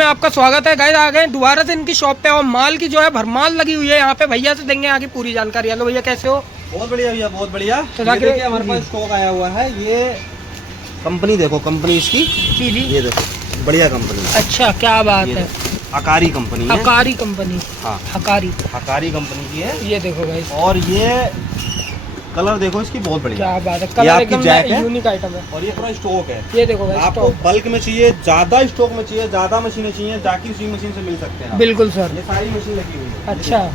में आपका स्वागत है। गाइस आ गए दोबारा से इनकी शॉप पे और माल की जो है भरमाल लगी हुई है यहाँ पे। भैया से देंगे आगे पूरी जानकारी। हेलो भैया, कैसे हो? बहुत बढ़िया भैया, बहुत बढ़िया। तो ये देखिए हमारे पास स्टॉक आया हुआ है। ये कंपनी देखो, कंपनी इसकी जी जी, ये देखो, बढ़िया कंपनी। अच्छा, क्या बात है। अकारी कंपनी है। अकारी कंपनी, हाँ, अकारी कंपनी की है। ये देखो गाइस, और ये कलर देखो इसकी, बहुत बढ़िया। क्या बात है, कलर एकदम यूनिक आइटम है। और ये पूरा स्टॉक है। ये देखो गाइस, आपको बल्क में चाहिए, ज्यादा स्टॉक में चाहिए, ज्यादा मशीनें चाहिए, जाकिर सी मशीन से मिल सकते हैं। बिल्कुल सर, ये सारी मशीन लगी हुई है। अच्छा,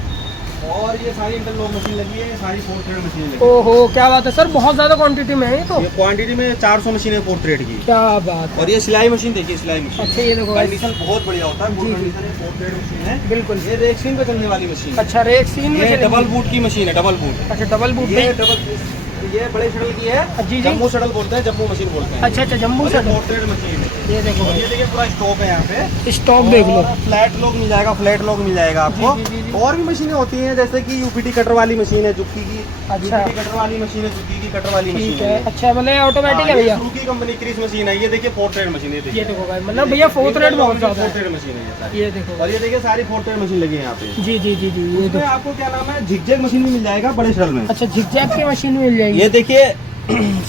और ये सारी इंटरलॉक मशीन लगी है, सारी 4 थ्रेड मशीन लगी है। ओहो, क्या बात है सर, बहुत ज्यादा क्वांटिटी में है ये तो। ये क्वांटिटी में 400 मशीन है 4 थ्रेड की। क्या बात है। और ये सिलाई मशीन देखिए, सिलाई मशीन। अच्छा, ये देखो कंडीशन बहुत बढ़िया होता है, गुड कंडीशन है, 4 थ्रेड मशीन है। बिल्कुल, ये रेक्सीन पे चलने वाली मशीन है। अच्छा, रेक्सीन में ये डबल बूट की मशीन है, डबल बूट। अच्छा, डबल बूट। ये डबल, ये बड़े शटल की है। जी जी, जम्मू शटल बोलते हैं, जम्मू मशीन बोलते हैं। अच्छा अच्छा, जम्मू से 4 थ्रेड मशीन है। ये देखो, ये देखिए पूरा स्टॉक है यहाँ पे। स्टॉक देख लो। फ्लैट लॉक मिल जाएगा, फ्लैट लॉक मिल जाएगा आपको। जी, जी, जी। और भी मशीनें होती हैं, जैसे कि यूपीटी कटर वाली मशीन है, जुक्की की। अच्छा, यूपीटी कटर वाली मशीन है, जुक्की की कटर वाली मशीन ठीक है। है। अच्छा, मतलब ऑटोमेटिक है भैया। की कंपनी क्रीज मशीन है। ये देखिए 4 थ्रेड मशीन है। ये देखो भाई, मतलब भैया 4 थ्रेड बहुत ज्यादा 4 है। थ्रेड मशीन है ये सारी। ये देखो, और ये देखिए सारी 4 थ्रेड मशीन लगी है यहाँ पे। जी जी जी जी, ये इसमें देखो। आपको क्या नाम है, झिकझैक मशीन भी मिल जाएगा बड़े शटल में। अच्छा, झिकझैक की मशीन मिल जाएगी। ये देखिए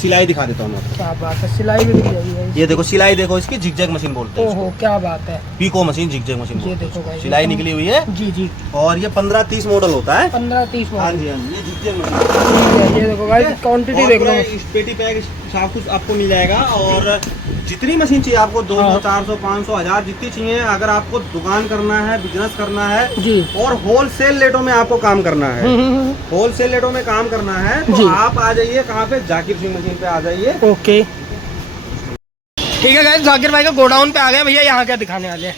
सिलाई दिखा देता हूँ मैं आपको। क्या बात है, सिलाई भी मिल जाएगी। ये देखो सिलाई देखो, इसकी झिकझैक मशीन बोलते हैं। ओहो, क्या बात है। पीको मशीन, झिकझैक मशीन ये बोलते हैं। देखो भाई, सिलाई निकली हुई है। जी जी, और ये 15-30 मॉडल होता है। 15-30 हाँ जी, हाँ जी, ये झिकझैक मशीन। ठीक है। ये देखो भाई, क्वांटिटी देख लो। पेटी पैक सब कुछ आपको मिल जाएगा। और जितनी मशीन चाहिए आपको, 200, 400, 500, 1000 जितनी चाहिए। अगर आपको दुकान करना है, बिजनेस करना है जी, और होलसेल रेटों में आपको काम करना है, होलसेल रेटों में काम करना है, तो आप आ जाइए कहाँ पे, जाकिर सिंह मशीन पे आ जाइए। ओके, ठीक है गाइस, जाकिर भाई का गोडाउन पे आ गए भैया। यहाँ क्या दिखाने वाले हैं?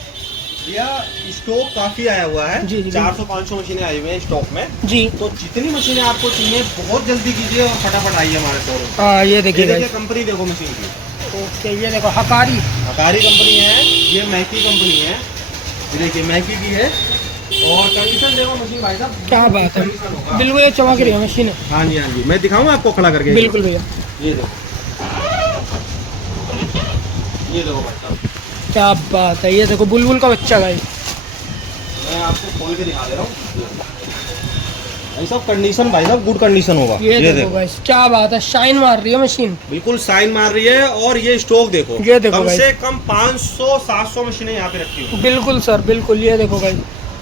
भैया स्टॉक काफी आया हुआ है। जी, जी, 400-500 मशीनें आई हुई है स्टॉक में। जी, तो जितनी मशीनें आपको चाहिए बहुत जल्दी कीजिए और फटाफट आइए हमारे शोरूम। हाँ, ये देखिए देखिए गाइस। कंपनी देखो मशीन की। ओके, ये देखो, हकारी अकारी कंपनी है, ये मैकी कंपनी है। ये देखिए मैकी की है। और कंडीशन देखो मशीन भाई साहब, क्या बात है, कंडीशन होगा। बिल्कुल ये चमक रही है मशीन। हाँ जी, हाँ जी, मैं दिखाऊँ आपको खड़ा करके? बिल्कुल भैया, ये देखो, ये देखो भाई साहब, क्या बात है। ये देखो बुलबुल का बच्चा गाइस, मैं आपको खोल के दिखा दे रहा हूँ भाई साहब। कंडीशन भाई साहब गुड कंडीशन होगा। ये देखो गाइस, क्या बात है, शाइन मार रही है मशीन, बिल्कुल साइन मार रही है। और ये स्टॉक देखो, ये देखो कम भाई, से कम 500-700 मशीनें यहाँ पे रखी हुई। बिल्कुल सर, बिल्कुल। ये देखो गाइस,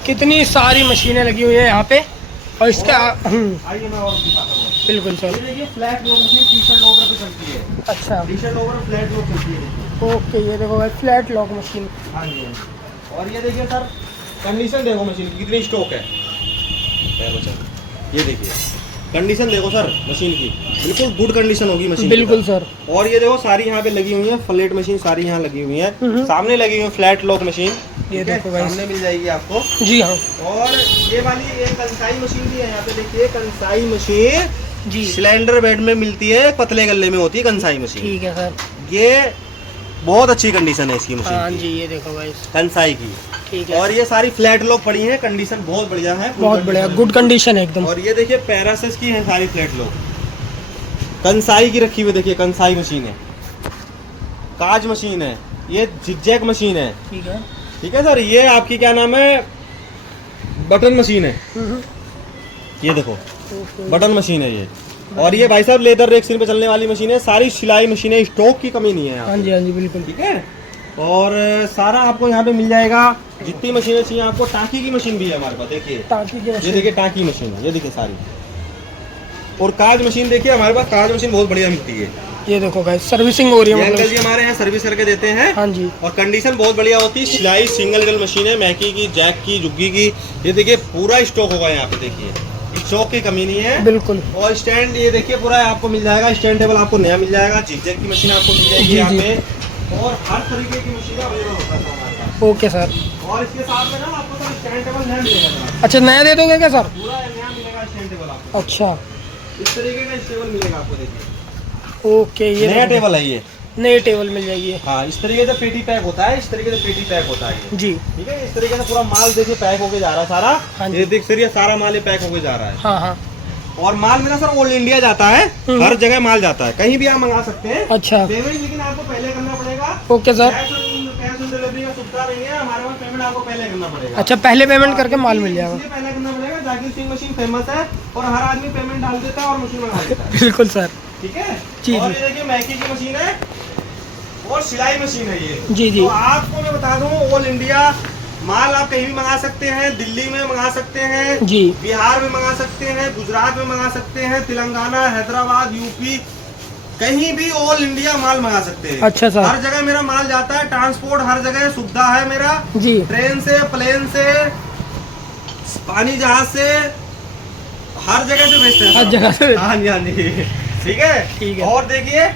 कितनी सारी मशीनें लगी हुई है यहाँ पे। और इसका आइए मैं और दिखाता हूँ। बिल्कुल सर। ये देखिए फ्लैट लोग मशीन टी-शर्ट लोवर पे चलती है। अच्छा, टी-शर्ट लोवर फ्लैट लोग चलती है। ओके, ये देखो भाई, फ्लैट लॉक मशीन। हाँ जी, हाँ जी। और ये देखिए सर, कंडीशन देखो मशीन की कितनी स्टॉक है। ये देखिए कंडीशन देखो सर मशीन की, बिल्कुल गुड कंडीशन होगी मशीन। बिल्कुल सर। और ये देखो सारी यहाँ पे लगी हुई है, फ्लैट मशीन सारी यहाँ लगी हुई है। सामने लगी हुई है फ्लैट लॉक मशीन। ये देखो भाई, सामने मिल जाएगी आपको। जी हाँ, और ये वाली एक कंसाई मशीन भी है यहाँ पे, देखिए कंसाई मशीन जी, सिलेंडर बेड में मिलती है, पतले गले में होती है कंसाई मशीन। ठीक है सर। ये बहुत अच्छी कंडीशन है इसकी हाँ मशीन जी, ये देखो भाई, कंसाई की। ठीक है। और ये सारी फ्लैट लॉक पड़ी है, कंडीशन बहुत बढ़िया है, बहुत बढ़िया, गुड कंडीशन है एकदम। और ये देखिए पैरासिस की है सारी फ्लैट लॉक, कंसाई की रखी हुई, देखिए कंसाई मशीन है, काज मशीन है, ये जिगजैग मशीन है। ठीक है, ठीक है सर। ये आपकी क्या नाम है, बटन मशीन है। ये देखो बटन मशीन है ये। और ये भाई साहब लेदर रेक्सीन पे चलने वाली मशीन है, सारी सिलाई मशीन है, स्टॉक की कमी नहीं है यहाँ। हाँ जी, हाँ जी, बिल्कुल। ठीक है। और सारा आपको यहाँ पे मिल जाएगा, जितनी मशीनें चाहिए आपको। टाँकी की मशीन भी है हमारे पास, देखिए टाँकी की ये मशीन, देखिए टाँकी मशीन है, ये देखिए सारी। और काज मशीन देखिए हमारे पास, काज मशीन बहुत बढ़िया मिलती है। ये देखो गाइस, सर्विसिंग हो रही है ये अंकल जी मतलब। हमारे यहाँ सर्विस करके देते हैं। हाँ जी, और कंडीशन बहुत बढ़िया होती है। सिलाई सिंगल ड्रिल मशीन है, मैकी की, जैक की, जुग्गी की। ये देखिए पूरा स्टॉक होगा यहाँ पे, देखिए स्टॉक की कमी नहीं है, बिल्कुल। और स्टैंड ये देखिए पूरा आपको मिल जाएगा, स्टैंड टेबल आपको नया मिल जाएगा, जिगजैग की मशीन आपको मिल जाएगी यहाँ पे। और हर तरीके की मशीन अवेलेबल होता है हमारे पास। Okay sir. और इसके साथ में ना आपको सर स्टैंड टेबल नया मिलेगा। अच्छा, नया दे दोगे क्या सर? पूरा नया मिलेगा स्टैंड टेबल आपको। अच्छा, इस तरीके का टेबल मिलेगा आपको, देखिए ओके, ये नया टेबल है ये। नई टेबल मिल जाएगी। हाँ, इस तरीके से पेटी पैक होता है, इस तरीके से पेटी पैक होता है ये। जी, ठीक है। इस तरीके से पूरा माल देखिए पैक होके जा रहा है सारा। हाँ जी। ये देख सर, ये सारा माल ये पैक होके जा रहा है। हाँ हाँ, और माल मेरा सर ऑल इंडिया जाता है, हर जगह माल जाता है, कहीं भी आप मंगा सकते हैं। अच्छा, पेमेंट लेकिन आपको पहले करना पड़ेगा। Okay sir. Cash on delivery का सुविधा नहीं है हमारे पास, पेमेंट आपको पहले करना पड़ेगा। अच्छा, पहले पेमेंट करके माल मिल जाएगा। इसलिए पहले करना पड़ेगा, जाकिर सिंह मशीन फेमस है और हर आदमी पेमेंट डाल देता है और मशीन मंगा देता है। बिल्कुल सर। ठीक है जी, और जी। ये देखिए मैकी की मशीन है और सिलाई मशीन है ये। जी, जी। तो आपको मैं बता दूं, ऑल इंडिया माल आप कहीं भी मंगा सकते हैं, दिल्ली में मंगा सकते हैं जी, बिहार में मंगा सकते हैं, गुजरात में मंगा सकते हैं, तेलंगाना, हैदराबाद, यूपी, कहीं भी ऑल इंडिया माल मंगा सकते हैं। अच्छा सर। हर जगह मेरा माल जाता है, ट्रांसपोर्ट हर जगह सुविधा है मेरा, जी, ट्रेन से, प्लेन से, पानी जहाज से, हर जगह से भेजते हैं। हर जगह से। हाँ जी, हाँ जी। ठीक है, ठीक है। और देखिए,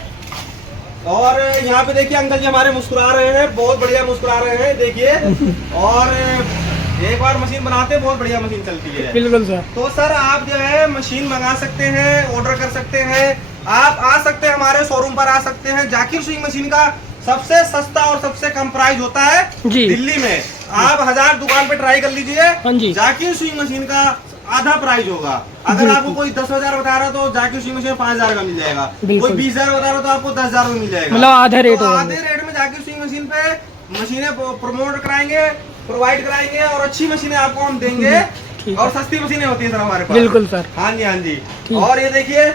और यहाँ पे देखिए अंकल जी हमारे मुस्कुरा रहे हैं, बहुत बढ़िया मुस्कुरा रहे हैं, देखिए। और एक बार मशीन बनाते हैं, बहुत बढ़िया मशीन चलती है। बिल्कुल सर। तो सर आप जो है मशीन मंगा सकते हैं, ऑर्डर कर सकते हैं, आप आ सकते हैं हमारे शोरूम पर, आ सकते हैं। जाकिर स्विंग मशीन का सबसे सस्ता और सबसे कम प्राइस होता है जी। दिल्ली में। आप 1000 दुकान पे ट्राई कर लीजिए, हाँ जी। जाकिर स्विंग मशीन का आधा प्राइस होगा। अगर आपको कोई 10,000 बता रहा है तो जाकिर स्विंग मशीन 5,000 का मिल जाएगा, कोई 20,000 बता रहा है तो आपको 10,000 में मिल जाएगा। मतलब आधे रेट तो होगा। आधे रेट में जाकिर स्विंग मशीन पे मशीनें प्रमोट कराएंगे, प्रोवाइड कराएंगे और अच्छी मशीनें आपको हम देंगे ठीक और है। सस्ती मशीनें होती है सर हमारे पास। बिल्कुल सर। हाँ जी, हाँ जी। ठीक। और ये देखिए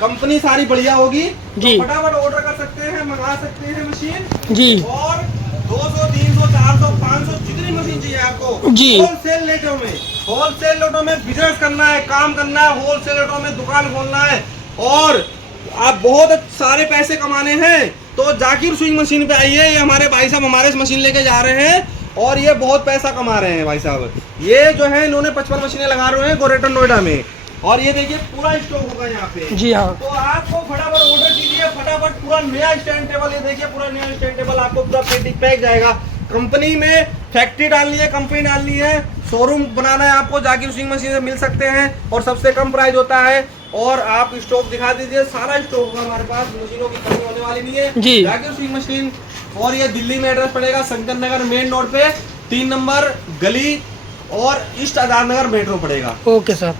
कंपनी सारी बढ़िया होगी, जी। तो फटाफट ऑर्डर कर सकते हैं, मंगा सकते हैं मशीन। जी, और 200, 300, 400, 500 जितनी मशीन चाहिए आपको, जी। होलसेल रेटों में बिजनेस करना है, काम करना है, होलसेल रेटों में दुकान खोलना है और आप बहुत सारे पैसे कमाने हैं तो जाकिर स्विंग मशीन पे आइए। ये हमारे भाई साहब हमारे से मशीन लेके जा रहे हैं और ये बहुत पैसा कमा रहे हैं भाई साहब। ये जो है इन्होंने 55 मशीनें लगा रहे हैं ग्रेटर नोएडा में और ये देखिए पूरा स्टॉक होगा यहाँ पे। जी हाँ। तो आपको फटाफट ऑर्डर कीजिए, फटाफट पूरा नया स्टैंड टेबल, ये देखिए पूरा नया स्टैंड टेबल आपको पूरा पैक जाएगा। कंपनी में फैक्ट्री डालनी है, कंपनी डालनी है, शोरूम बनाना है आपको, जाकिर स्विंग मशीन से मिल सकते हैं और सबसे कम प्राइस होता है। और आप स्टॉक दिखा दीजिए, सारा स्टॉक होगा हमारे पास, मशीनों की कमी होने वाली नहीं है जी। Zakir swing machine. और ये दिल्ली में एड्रेस पड़ेगा शंकर नगर मेन रोड पे 3 नंबर गली और ईस्ट आजाद नगर मेट्रो पड़ेगा। Okay sir.